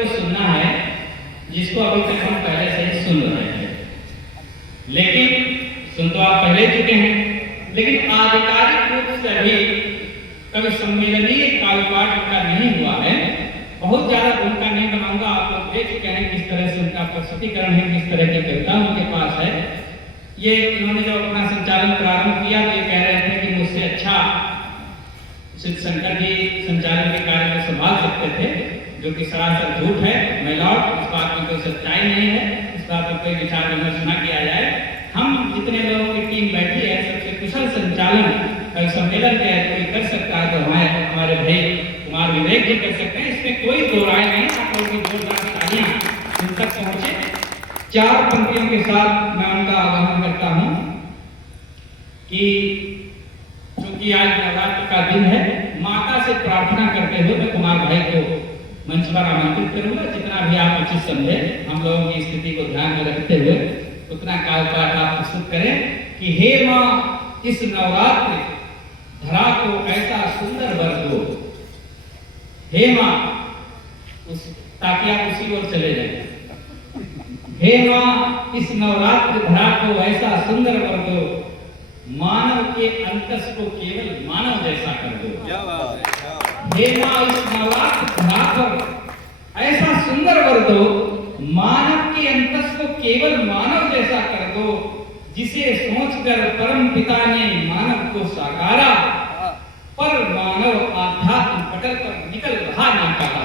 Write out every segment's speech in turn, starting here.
को सुनना है जिसको अभी तक हम पहले से ही सुन रहे हैं। लेकिन सुन तो आप पहले चुके हैं, लेकिन आधिकारिक रूप से अभी कभी सम्मेलनीय काव्य पाठ का नहीं हुआ है। बहुत ज्यादा भूमिका नहीं बनाऊंगा, आप लोग देख चुके हैं किस तरह से उनका प्रस्तुतिकरण है, किस तरह की कविता उनके पास है। ये इन्होंने जो अपना संचालन प्रारंभ किया तो ये कह रहे थे कि मुझसे अच्छा सिद्ध शंकर जी संचालन के कार्य को संभाल सकते थे, जो कि सरासर झूठ है। मैं लौट इस बात में कोई सच्चाई नहीं है, इस बात पर कोई विचार विमर्श न किया जाए। हम जितने लोगों की टीम बैठी है सबसे कुशल संचालन सम्मेलन के कोई कर सकता है तो हमारे भाई कुमार विवेक जी कर सकते हैं, इसमें कोई दो राय नहीं। आप लोगों की जोरदार तालियां उन तक पहुंचे। 4 पंक्तियों के साथ मैं उनका आह्वान करता हूं कि क्योंकि आज नवरात्र का दिन है, माता से प्रार्थना करते हुए मैं कुमार भाई को मंच पर आमंत्रित करूंगा। जितना भी आप उचित समझे, हम लोगों की स्थिति को ध्यान में रखते हुए उतना काव्य पाठ आप प्रस्तुत करें कि हे माँ इस नवरात्र धरा को ऐसा सुंदर वर दो। हे माँ ताकि आप उसी ओर चले जाए। हे माँ इस नवरात्र धरा को ऐसा सुंदर वर दो, मानव के अंतस को केवल मानव जैसा कर दो। हे माँ इस नवरात्र धरा पर ऐसा सुंदर वर दो, मानव के अंतस को केवल मानव जैसा कर दो, जिसे सोचकर परम पिता ने मानव को साकारा, पर मानव आध्यात्म पटल पर निकल रहा ना पाता।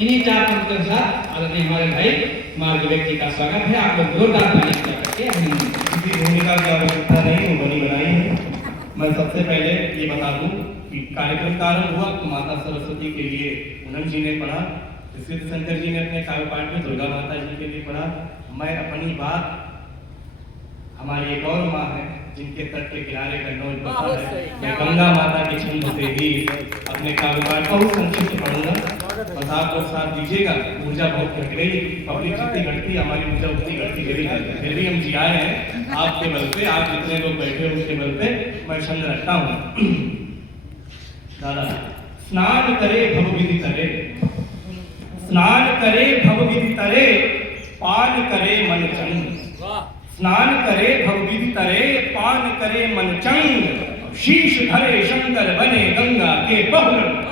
इन्हीं 4 पंक्तियों के साथ आदरणीय हमारे भाई कुमार विवेक जी का स्वागत है। आप लोग जोरदार ताली करके किसी भूमिका की आवश्यकता नहीं, वो बनी बनाई है। मैं सबसे पहले ये बता दूं कि कार्यक्रम का आरंभ हुआ तो माता सरस्वती के लिए पूनम जी ने पढ़ा, सिद्ध शंकर जी ने अपने काव्य पाठ में दुर्गा माता जी के लिए पढ़ा। मैं अपनी बात हमारी एक और माँ है जिनके तट के किनारे कन्नौज बसा है, मैं गंगा माता के छंद से भी अपने काव्य पाठ बहुत संक्षिप्त पढ़ूंगा। बस आप लोग साथ दीजिएगा। ऊर्जा बहुत घट गई, पब्लिक जितनी घटती हमारी ऊर्जा उतनी घटती चली जाती है। फिर भी हम जी आए हैं आपके बल पे, आप जितने लोग बैठे हो उसके बल पे मैं छंद रखता हूँ। दादा स्नान करे भवविधि तरे, स्नान करे भवविधि तरे, पान करे मन चंग। स्नान करे भवविधि तरे, पान करे मन चंग। शीश धरे शंकर बने गंगा के बहुरंग।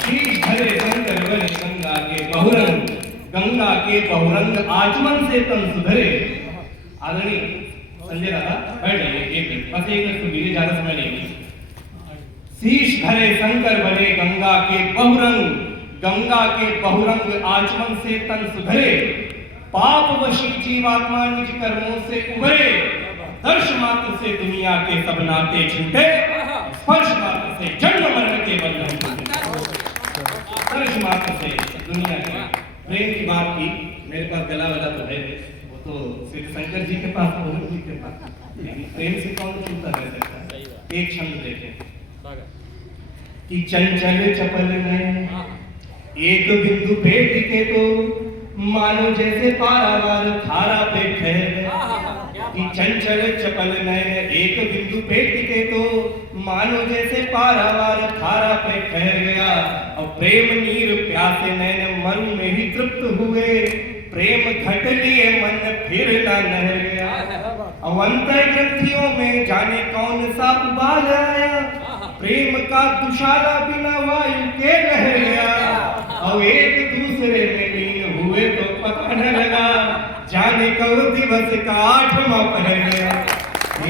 शीश धरे शंकर बने गंगा के बहुरंग। गंगा के बहुरंग आचमन से तन सुधरे। आदरणीय संजय दादा बैठ जाइए, 1 मिनट बस 1 मिनट सुनिए, ज्यादा समय नहीं। शीश धरे शंकर बने गंगा के बहुरंग, गंगा के बहुरंग आचमन से तन सुधरे। पाप वशी जीवात्मा निज कर्मों से उभरे। दर्श मात्र से दुनिया के सब नाते छूटे, स्पर्श मात्र से जन्म मरण के बंधन टूटे। दर्श मात्र से दुनिया के प्रेम की बात की। मेरे पास गला वाला तो है, वो तो सिद्ध शंकर जी के पास, पूनम जी के पास, प्रेम से कौन छूता रह सकता है। एक छंद देखें कि चंचल चपल में एक बिंदु पे टिके तो मानो जैसे पारावार धारा पे ठहर। कि चंचल चपल नयन एक बिंदु पे टिके तो मानो जैसे पारावार धारा पे ठहर गया। और प्रेम नीर प्यासे नयन मरु में ही तृप्त हुए, प्रेम घट लिए मन फिर ना नहर गया। अवंतर ग्रंथियों में जाने कौन सा उबाल आया, प्रेम का दुशाला बिना वायु के रह गया। और एक दूसरे में लीन हुए तो पता न लगा, जाने कब दिवस का 8वां पहर गया।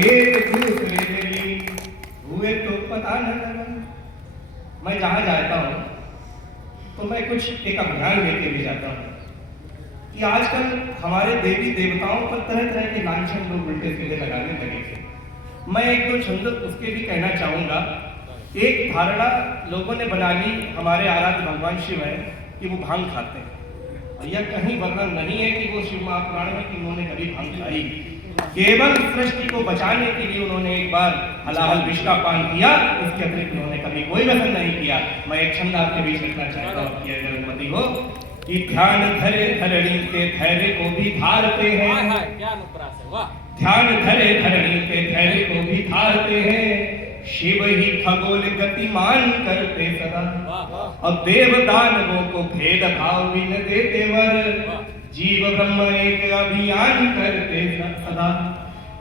एक दूसरे में लीन हुए तो पता न लगा। मैं जहां जाता हूं तो मैं कुछ एक अभियान लेके भी जाता हूं कि आजकल हमारे देवी देवताओं पर तरह तरह के लांछन लोग उल्टे सीधे लगाने लगे थे। मैं 1-2 छंद उसके भी कहना चाहूंगा। एक धारणा लोगों ने बना ली, हमारे आराध्य भगवान शिव है कि वो भांग खाते हैं। यह कहीं वर्णन नहीं है कि वो शिव महापुराण में कि उन्होंने कभी भांग खाई। केवल सृष्टि को बचाने के लिए उन्होंने एक बार हलाहल विष का पान किया, इसके अतिरिक्त उन्होंने कभी कोई व्यसन नहीं किया। मैं एक छंद आपके बीच रखना चाहता हूँ कि अगर अनुमति हो कि ध्यान धरे धरणी के धैर्य को भी धारते हैं। ध्यान धरे धरणी के धैर्य को भी धारते हैं। शिव ही खगोल गतिमान करते सदा, अब देव दानवों को भेद भाव भी न देते वर, जीव ब्रह्म एक अभियान करते सदा,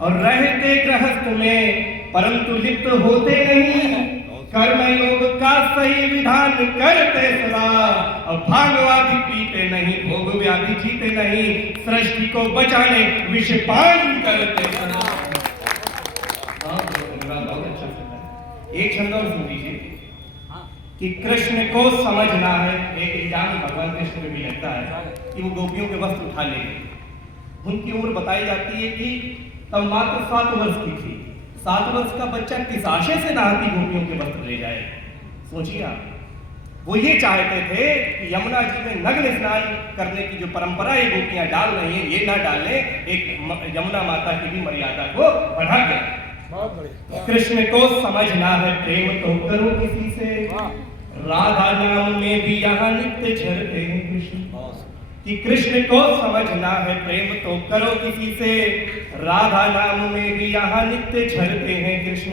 और रहते गृहस्थ में परंतु लिप्त होते नहीं, कर्म योग का सही विधान करते सदा, और भांगवादी पीते नहीं, भोग व्याधि जीते नहीं, सृष्टि को बचाने विषपान करते सदा। बहुत अच्छा चल रहा है। एक छंद और सुन लीजिए कि कृष्ण को समझना है। एक इल्जाम भगवान कृष्ण में भी लगता है कि वो गोपियों के वस्त्र उठा ले गए। उनकी उम्र बताई जाती है कि तब मात्र 7 वर्ष की थी। 7 वर्ष का बच्चा किस आशय से नहाती गोपियों के वस्त्र ले जाए? सोचिए आप। वो ये चाहते थे कि यमुना जी में नग्न स्नान करने की जो परंपरा ये गोपियां डाल रही हैं, ये ना डालें, एक यमुना माता की भी मर्यादा को बढ़ा के। कृष्ण को समझना है, प्रेम तो करो किसी से, राधा नाम में भी यहाँ नित्य झरते हैं कृष्ण। कि कृष्ण को समझना है, प्रेम तो करो किसी से, राधा नाम में भी यहाँ नित्य झरते हैं कृष्ण।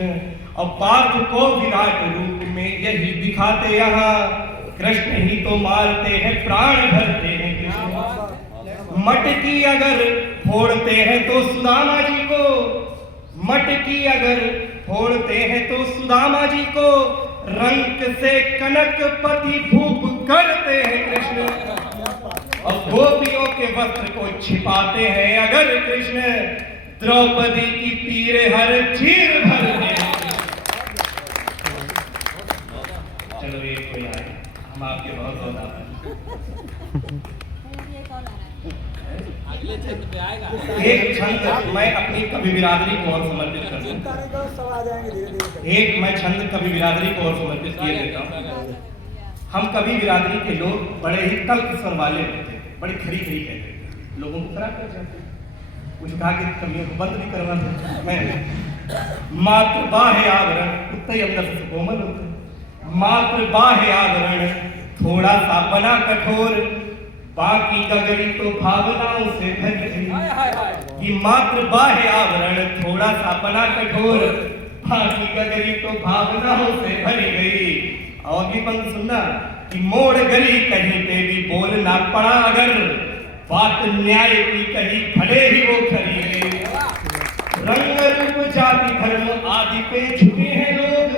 और पार्थ को विराट रूप में यही दिखाते यहाँ, कृष्ण ही तो मारते हैं प्राण भरते हैं कृष्ण। मटकी अगर फोड़ते हैं तो सुदामा जी को, मटकी अगर फोड़ते हैं तो सुदामा जी को, रंक से कनकपति भूप करते हैं कृष्ण। और गोपियों के वस्त्र को छिपाते हैं अगर कृष्ण, द्रौपदी की तीर हर चीर भरते हैं। चलो एक कोई आए, हम आपके बहुत बहुत आभारी। एक छंद मैं अपनी कवि बिरादरी को और समर्पित कर दूं। एक मैं छंद कवि बिरादरी को और समर्पित किए देता हूँ। हम कवि बिरादरी के लोग बड़े ही तल्ख स्वर वाले होते हैं, बड़ी खरी खरी कहते हैं, लोगों को खराब कर जाते हैं। कुछ कहा कि कवियों को बंद भी करवा देते। मैं मात्र बाह्य आवरण उतने अंदर से कोमल होते हैं, मात्र बाह्य आवरण थोड़ा सा बना कठोर, बाकी गगरी तो भावनाओं से भरी गई। कि मात्र बाह्य आवरण थोड़ा सा बना कठोर, बाकी गगरी तो भावनाओं से भरी गई। और भी पंक्ति सुनना कि मोड़ गली कहीं पे भी बोलना पड़ा अगर, बात न्याय की कही भले ही वो खरी गई। रंग रूप जाति धर्म आदि पे झुके हैं लोग,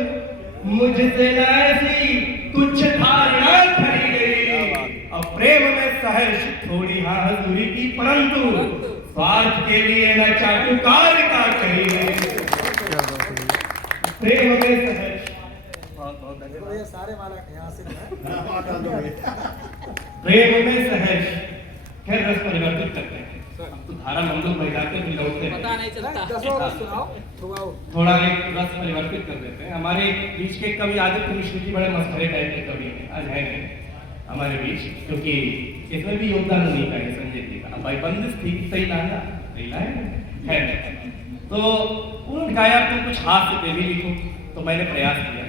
मुझसे न ऐसी तुच्छ धारणा खरी गई। अब प्रेम में सहर्ष थोड़ी हाँ हजूरी की, परंतु स्वार्थ के लिए न चाटुकार का करी गई। प्रेम में सहर्ष सारे माला यहाँ से प्रेम में सहर्ष फिर रस परिवर्तित करते हैं। तो धारा मंडल बजाते फिर लौटते हैं, पता नहीं चलता। थोड़ा एक रस परिवर्तित कर देते हैं। हमारे बीच के कवि आदित्य मिश्र जी बड़े मस्खरे टाइप के कवि हैं, आज है नहीं हमारे बीच, क्योंकि इसमें भी योगदान नहीं का है संजय जी का। भाई बंदिश थी सही लाना है। तो उन्होंने कहा यार तुम कुछ हाथ से पे भी लिखो, तो मैंने प्रयास किया।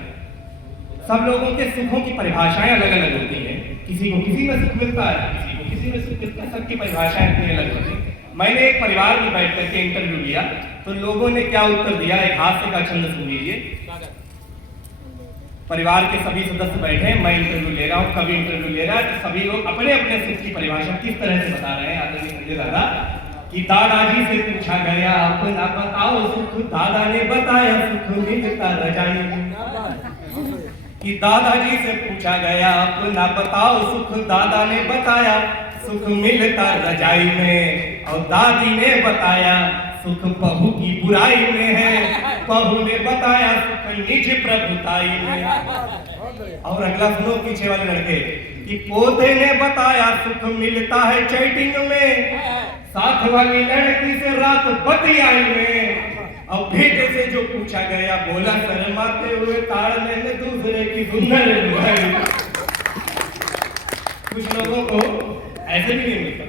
सब लोगों के सुखों की परिभाषाएं अलग अलग होती हैं, किसी को किसी में सुख मिलता है, किसी को किसी में सुख मिलता है, सबकी परिभाषाएं इतनी अलग होती हैं। मैंने एक परिवार में बैठ करके इंटरव्यू लिया, तो लोगों ने क्या उत्तर दिया, एक हास्य का छंद सुन लीजिए। परिवार के सभी सदस्य बैठे, मैं इंटरव्यू ले रहा हूँ, कवि इंटरव्यू ले रहा है, तो सभी लोग अपने अपने सुख की परिभाषा किस तरह से बता रहे हैं। आदरणीय संजय दादा कि दादाजी से पूछा गया अपना बताओ सुख, दादा ने बताया सुख मिलता रजाई में। कि दादाजी से पूछा गया अपना बताओ सुख, दादा ने बताया सुख मिलता रजाई में। और दादी ने बताया सुख बहू की बुराई में है, बहू ने बताया सुख निज प्रभुताई में। और अगला सुनो पीछे वाले लड़के कि पोते ने बताया सुख मिलता है चैटिंग में, साथ वाली लड़की से रात बतियाई में। और बेटे से जो पूछा गया बोला शर्माते हुए ताड़ने में दूसरे की सुंदर बुराई। कुछ लोगों को ऐसे भी नहीं मिलता,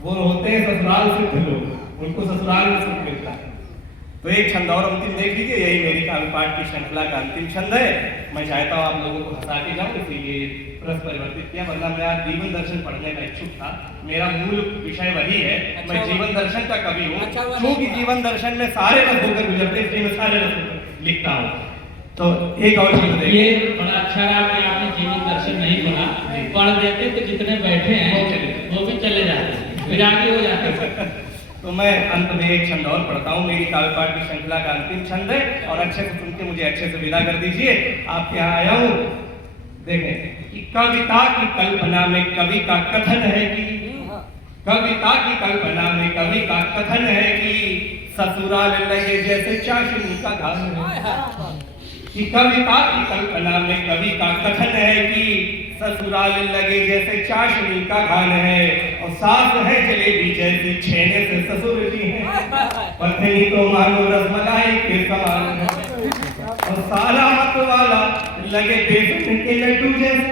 वो होते हैं ससुराल से लोग, उनको ससुराल में सुख मिलता है। तो एक छंद और अंतिम देख लीजिए, यही मेरी काव्य पाठ की श्रृंखला का अंतिम छंद है। मैं चाहता हूँ आप लोगों को हंसा के जाऊँ, इसलिए रस परिवर्तित किया, वरना मैं आज जीवन दर्शन पढ़ने का इच्छुक था। मेरा मूल विषय वही है, मैं जीवन दर्शन का कवि हूँ। क्योंकि जीवन दर्शन में सारे रस होकर गुजरते, इसलिए मैं सारे रस लिखता हूँ। तो एक और चीज देखिए, ये बड़ा अच्छा रहा कि आपने जीवन दर्शन नहीं पढ़ा, पढ़ देते तो जितने बैठे हैं वो भी चले जाते, फिर आगे हो जाते। तो मैं अंत में एक छंद और पढ़ता हूँ, मेरी काव्य पाठ की श्रृंखला का अंतिम छंद है, और अच्छे से सुन के मुझे अच्छे से विदा कर दीजिए। आपके यहाँ आया हूँ, देखें कि कविता की कल्पना में कवि का कथन है कि, कविता की कल्पना में कवि का कथन है कि ससुराल लगे जैसे चाशनी का घान है, कि कविता की कल्पना में कवि का कथन है कि ससुराल लगे जैसे चाशनी का घान है, और सास है जलेबी जैसी छेने से ससुर जी हैं, पत्नी तो मानो रसमलाई के समान है, और साला मत वाला लगे बेसन के लड्डू जैसा,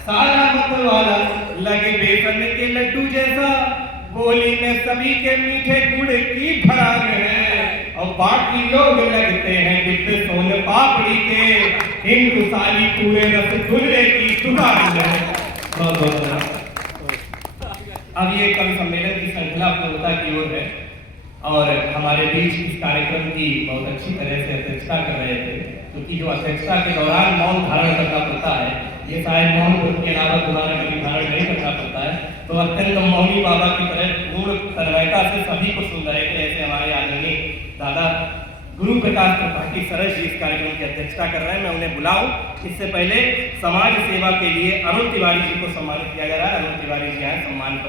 साला मत वाला लगे बेसन के लड्डू जैसा, बोली में सभी के मीठे गुड़ की भड़ान है, और बाकी लोग लगते हैं डिब्बे सोन पापड़ी के, हिंदुस्तानी पूरे रसगुल्ले की दुकान है। बहुत बहुत धन्यवाद। अब ये कवि सम्मेलन की श्रृंखला पूर्णता की ओर है, और हमारे बीच इस कार्यक्रम की बहुत अच्छी तरह से अध्यक्षता कर रहे थे, क्योंकि जो अध्यक्षता के दौरान मौन धारण करना पड़ता है, ये शायद मौन व्रत के अलावा दोबारा कभी धारण नहीं करना पड़ता है, तो अत्यंत मौनी बाबा की तरह पूर्ण तन्मयता से सभी को सुन रहे थे। ऐसे हमारे आदरणीय दादा गुरु प्रकाश त्रिपाठी सरस जी इस कार्यक्रम की अध्यक्षता कर रहे हैं, मैं उन्हें बुलाऊं। इससे पहले समाज सेवा के लिए अरुण तिवारी जी को सम्मानित किया जा रहा है। अरुण तिवारी जी आए, सम्मान पत्र